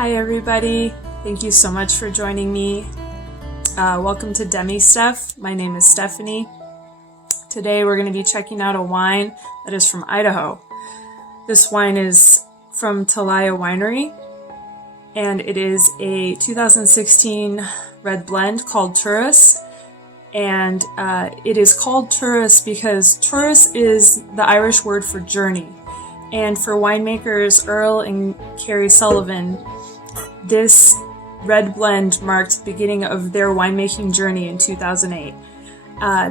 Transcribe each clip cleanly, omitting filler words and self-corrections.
Hi everybody, thank you so much for joining me. Welcome to Demi Steph. My name is Stephanie. Today we're going to be checking out a wine that is from Idaho. This wine is from Telaya Winery, and it is a 2016 red blend called Turas. And it is called Turas because Turas is the Irish word for journey. And for winemakers Earl and Carrie Sullivan, this red blend marked the beginning of their winemaking journey in 2008.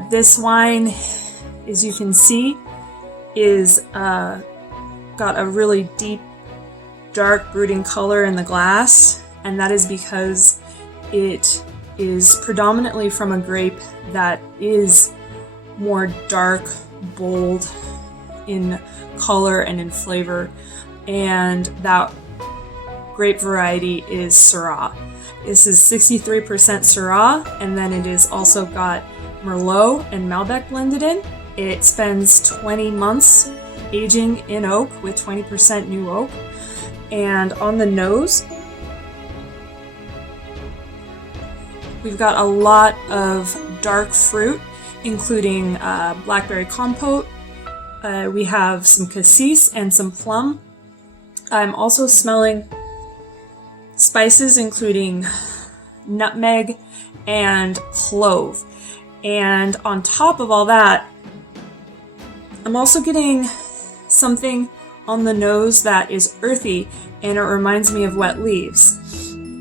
This wine, as you can see, is got a really deep, dark, brooding color in the glass, and that is because it is predominantly from a grape that is more dark, bold in color and in flavor, and that grape variety is Syrah. This is 63% Syrah, and then it is also got Merlot and Malbec blended in. It spends 20 months aging in oak with 20% new oak. And on the nose, we've got a lot of dark fruit, including blackberry compote. We have some cassis and some plum. I'm also smelling spices including nutmeg and clove. And on top of all that, I'm also getting something on the nose that is earthy, and it reminds me of wet leaves.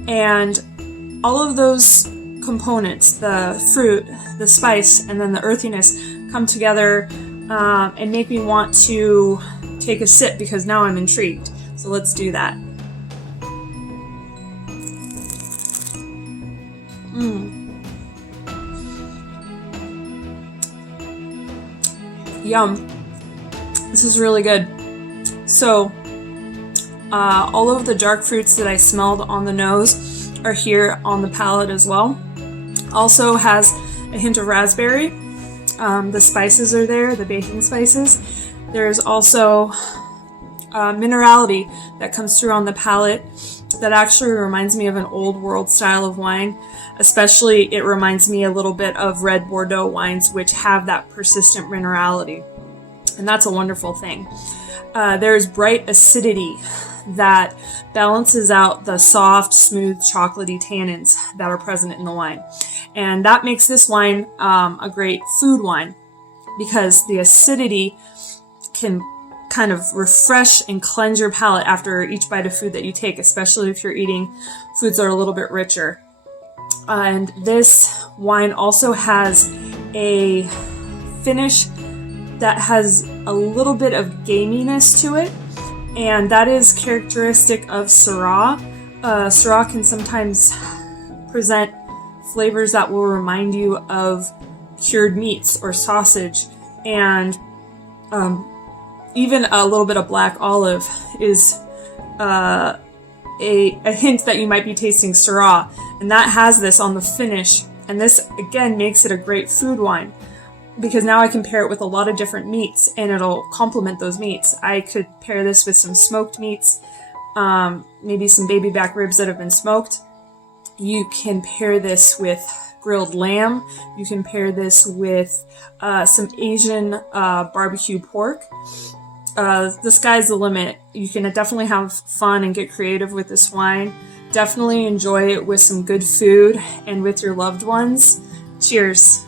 And all of those components, the fruit, the spice, and then the earthiness, come together and make me want to take a sip because now I'm intrigued. So let's do that. Yum. This is really good. So, all of the dark fruits that I smelled on the nose are here on the palate as well. Also has a hint of raspberry. The spices are there, the baking spices. There's also minerality that comes through on the palate that actually reminds me of an old world style of wine. Especially, it reminds me a little bit of red Bordeaux wines, which have that persistent minerality. And that's a wonderful thing. There's bright acidity that balances out the soft, smooth, chocolatey tannins that are present in the wine. And that makes this wine a great food wine because the acidity can kind of refresh and cleanse your palate after each bite of food that you take, especially if you're eating foods that are a little bit richer. And this wine also has a finish that has a little bit of gaminess to it, and that is characteristic of Syrah. Syrah can sometimes present flavors that will remind you of cured meats or sausage, and even a little bit of black olive is a hint that you might be tasting Syrah, and that has this on the finish, and this again makes it a great food wine because now I can pair it with a lot of different meats and it'll complement those meats. I could pair this with some smoked meats, maybe some baby back ribs that have been smoked. You can pair this with grilled lamb. You can pair this with some Asian barbecue pork. The sky's the limit. You can definitely have fun and get creative with this wine. Definitely enjoy it with some good food and with your loved ones. Cheers.